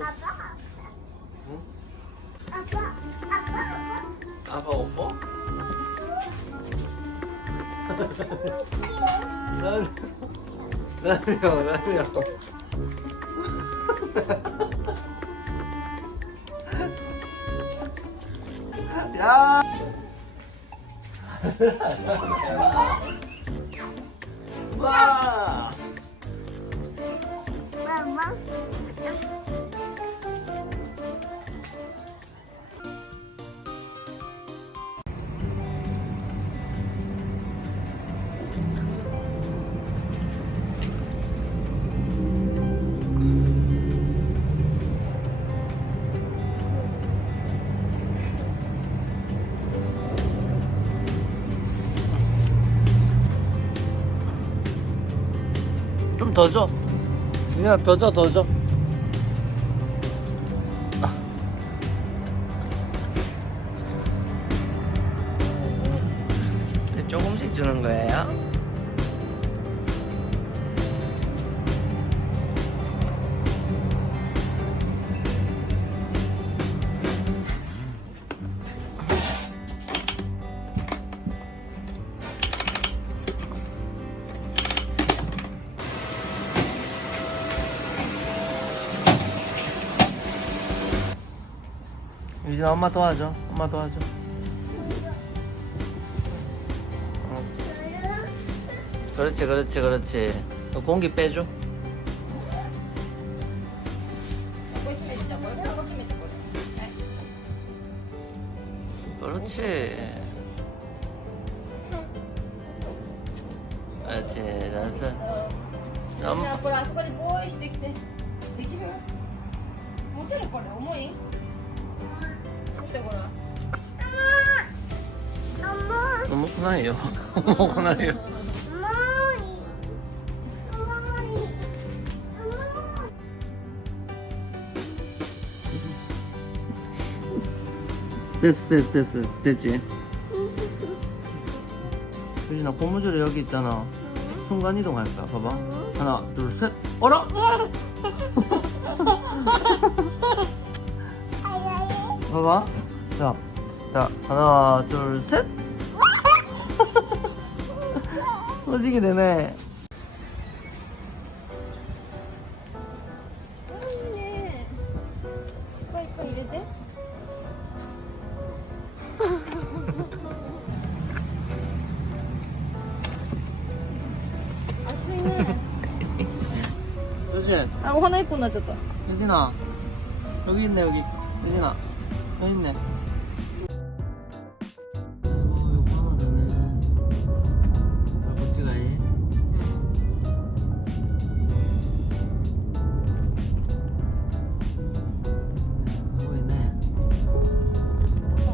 아빠. 응? 아빠. 아빠. 아빠 오빠? 라면 라면 라면 야와 엄마. 더 줘. 그냥 더 줘, 더 줘. 진아 엄마 도와줘. 엄마 도와줘. 어. 그렇지, 그렇지, 그렇지. 너 공기 빼줘. これ閉めてじゃあこれここ閉めてこれはい 그렇지. 그렇지, 잘했어. じゃあこれあそこにボーイしてきてできる持てるこれ重い 되거라. 엄마, 너무 편해요. 너무 편해요. 엄마, 엄마, 엄마. 됐어 됐어 됐어 됐어 됐지. 유진아 고무줄 여기 있잖아. 순간 이동할 거야. 봐봐. 하나 둘 셋. 어라? 봐봐. 자, 자 하나 둘 셋. 소식이 되네. 어, 유진 아 화나 입고 나졌다 유진아. 여기 있네 여기. 유진아. 여기 있네.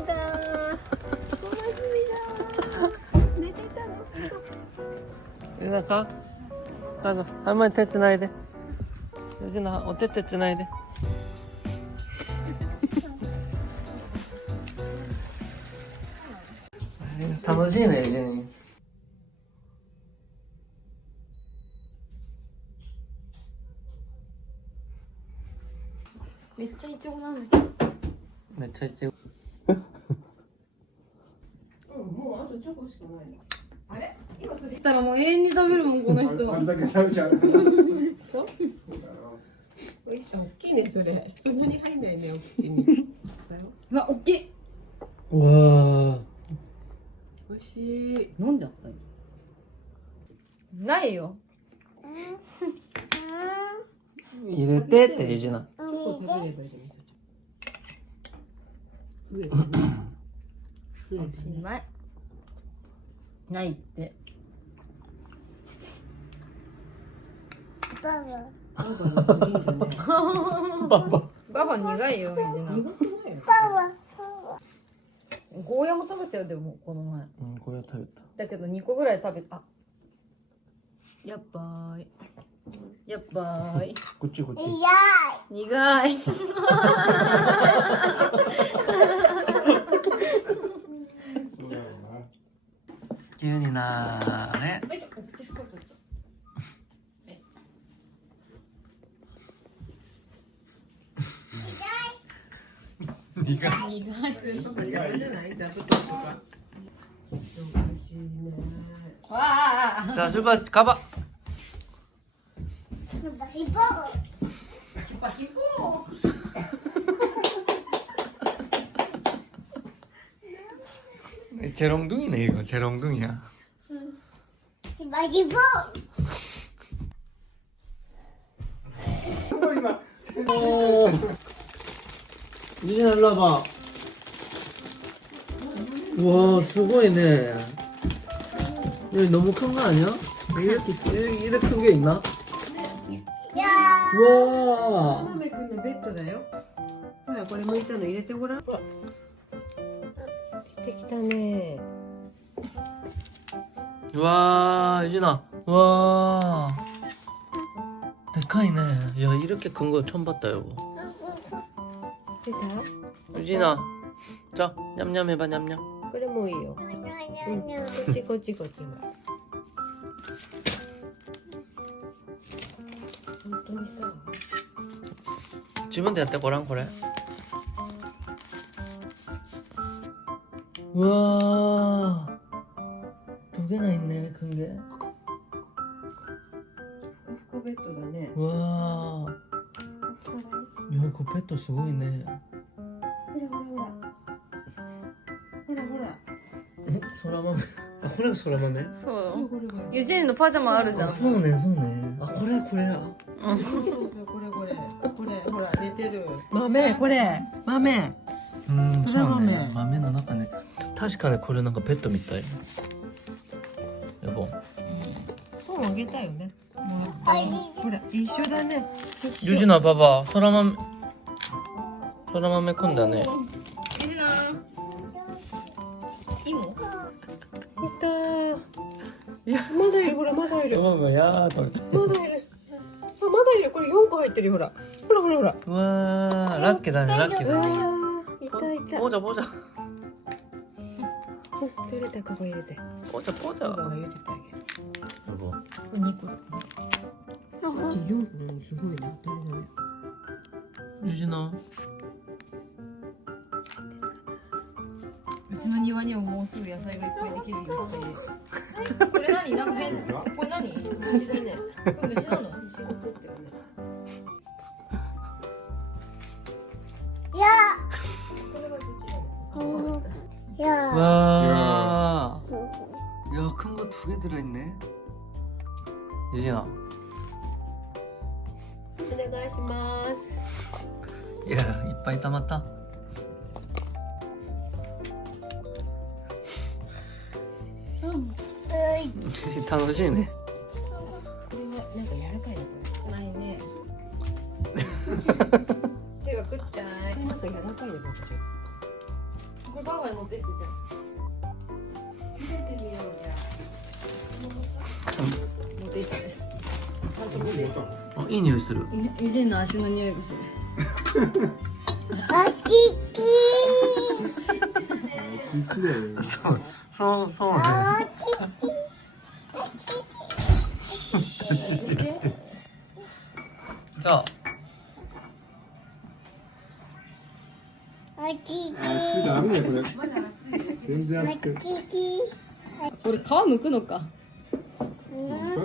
めだ。寝てたの？かあんまり手つないで。お手手つないで。楽しいねジェニーめっちゃいちごなんだけど。めっちゃいちごうん、もうあとチョコしかないの。あれ？今それ言ったらもう永遠に食べるもん、この人あ。だけ食べちゃう。そうそうだな。おいしい。大きいね、それ。そこに入んないね、お口に。うわ、大きい。わあ。おいしい。飲んじゃったよ。ないよ。入れてって大事な。食べればいいじゃない。増えたね。増えおし。まい。ないって。ババのグリーンだねババ苦いよイジナ苦くないよパワゴーヤも食べたよでもこの前うんこれは食べただけど2個ぐらい食べたあやっばーい。やっばーい。こっちこっち。ーい苦い。急になーれ苦い。苦い。あれじゃない。座布団とかおかしい。ね 와. 자 출발 가봐 이뻐. 오빠 힘보. 재롱둥이네 이거 재롱둥이야 이뻐 이뻐. 날라봐. 어. 와 수고이네 여기 너무 큰 거 아니야? 이렇게 이렇게, 이렇게 큰 게 있나? や 와 マメくんのベッドだよほらこれ剥いたの入れてごらん出てきたね 와 유진아 와 데카이네 야 이렇게 큰 거 처음 봤다 여보 出た 유진아 자 냠냠 해봐 냠냠 これもういいよ うん、にゃちこちこちも。本当にさ。自分でやってごらんこれ。うわ溶けないねくんげ。ふかふかベッドだね。うわー。ふかふかだよ。いやこッドすごいね。そら豆。あ、これはそら豆？そうユジェンのパジャマあるじゃんそうね、そうね。あ、これこれだ。そうそうこれこれこれほら寝てる豆これ豆うん、そら豆ね豆の中ね。確かにこれなんかペットみたい。やば。本あげたいよねもらほら一緒だねユジのパパ、そら豆。そら豆くんだね。いやまだいるほらまだいる。まやまだいる。あまだいる。これ四個入ってるよほら。ほらほらほら。うわラッキーだねラッキーだね。いたいポャポャ取れたここ入れて。ポジャポジャ入れてあげるすごい二個四すごいねうちの庭にももうすぐ野菜がいっぱいできるよってい。これ何なんか変これ何こ虫だねれ虫なの虫が取ってるねやこれがこっちだねや 와. 야, 큰 거 두 개 들어있네. 유진아. お願いしますいや、いっぱい溜 まった。うん楽しいね。これはなんか柔らかいねこないね手が食っちゃれこれなんか柔らかいねこっこれバーバに持ってってじゃん入れてみようじゃ持ってってあちゃんと見てあ、いい匂いする。ユジンの足の匂いがするあききそう、そう、そうね。 あじゃあ、あききダメだよこれ全然あ熱くききこれ皮むくのか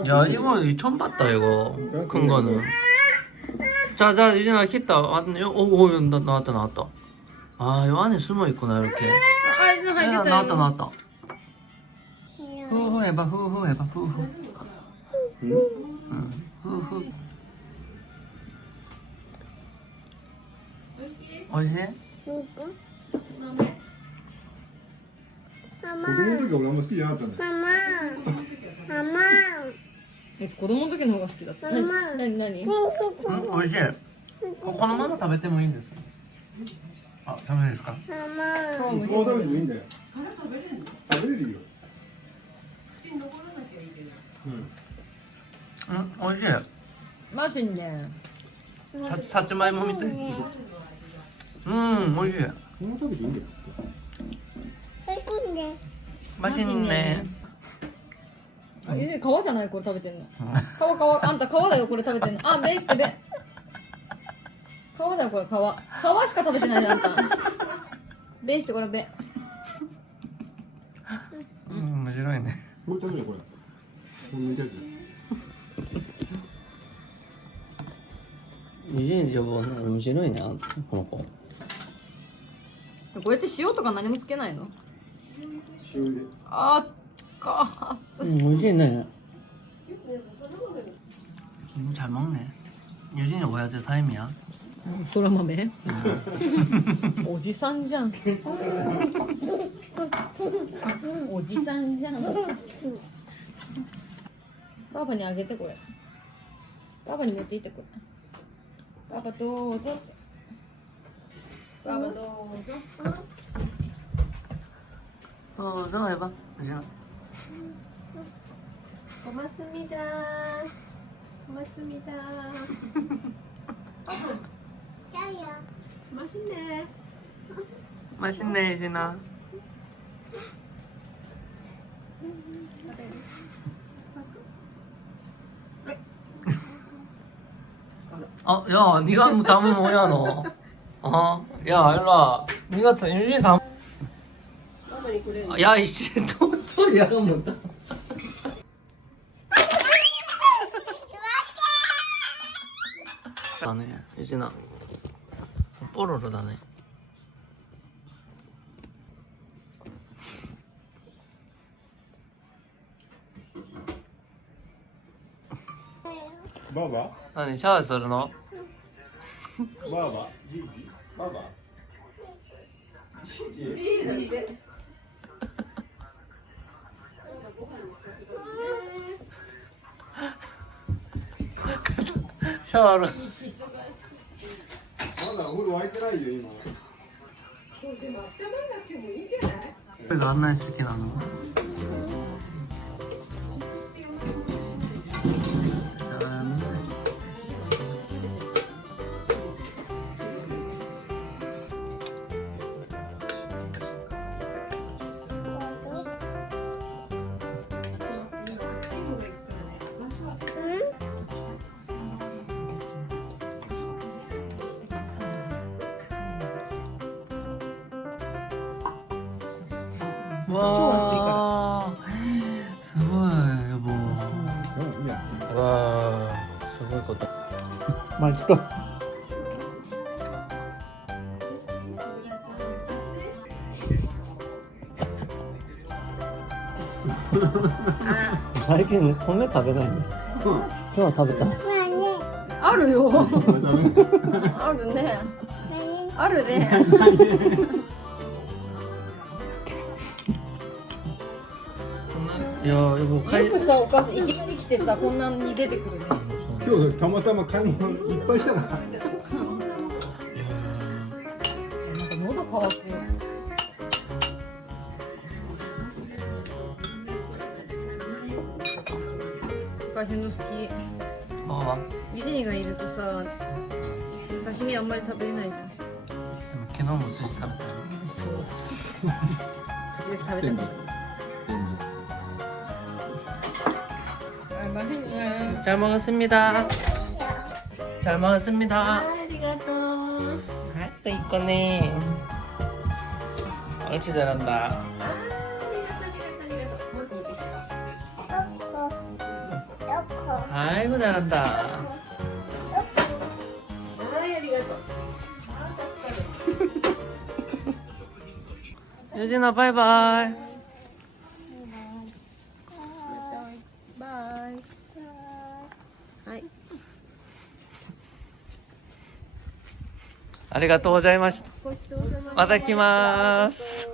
야, 이거 처음 봤다, 이거. 큰 거는. 자, 자, 유진아, 켰다. 왔네. 요, 오, 오, 나, 나왔다, 나왔다. 아, 요 안에 숨어 있구나, 이렇게. あユジン入って 야, たよ 나왔다, 나왔다. 후후 해봐, 후후 해봐, 후후. 응, 후후. おいしい？マ子供の時俺あんま好きじゃなかったんだよ。ママ。ママ。え子供の時の方が好きだった。ママ。何何？うん美味しい。ここのまま食べてもいいんですあ食べるですか？ママ。そう食べ食べるてもいいんだよ。殻食べれるの？食べれるよ。口に残らなきゃいいけどうん美味しい。マジねささつまいもみたいうん美味しい。この食べてい。い。んだよ行くんでマジねあえ皮じゃない。これ食べてんの皮皮あんた皮だよこれ食べてんのあべしてべ皮だよこれ皮皮しか食べてない。じゃんあんたべしてこれべうん面白い。ねこれ食べるこれこれ抜い。たやつ美人女房面白い。ねこの子こうやって塩とか何もつけないの塩であっかうん美味しいね잘 먹네 유진이 오야지 타임이야 そら豆おじさんじゃんおじさんじゃんパパにあげてこれパパに持って行ってこれパパどうぞって 봐봐 넣어줘. 넣어줘 해봐. 유진아. 고맙습니다. 고맙습니다. 짜요. 맛있네. 맛있네 유진아. 아, 네. 어, 야, 니가 담은 뭐야 너. 어, 야, 일로 와. 니가 윤진이 다. 아, 야, 이 씨, 또, 또, 야, 못 다. 나 네, 유진 아. 뽀로로 나 네. 먹 어? 아 니, 샤워했 어, 너? ばあば、あば。じいじ。じいじ。シャワーまだお風呂いてないよ今。今日でももいいんじゃない？これあんなに好きなの。超暑いからすごいやもうわあすごいことまあちょっと最近米食べないんです。今日は食べた。あるよ。あるね。あるね。いやもよくさお母さんいきなり来てさこんなに出てくるね。今日たまたま買い物いっぱいしたからなんか喉乾く。よ海鮮の好き。あリジニがいるとさ刺身あんまり食べれないじゃん昨日も寿司食べたそう。食べたか 잘 먹었습니다. 잘 먹었습니다. 아리가또. 아또 이거네. 옳지 잘한다. 아이고 잘한다. 유진아 바이바이. ありがとうございました。また来ます。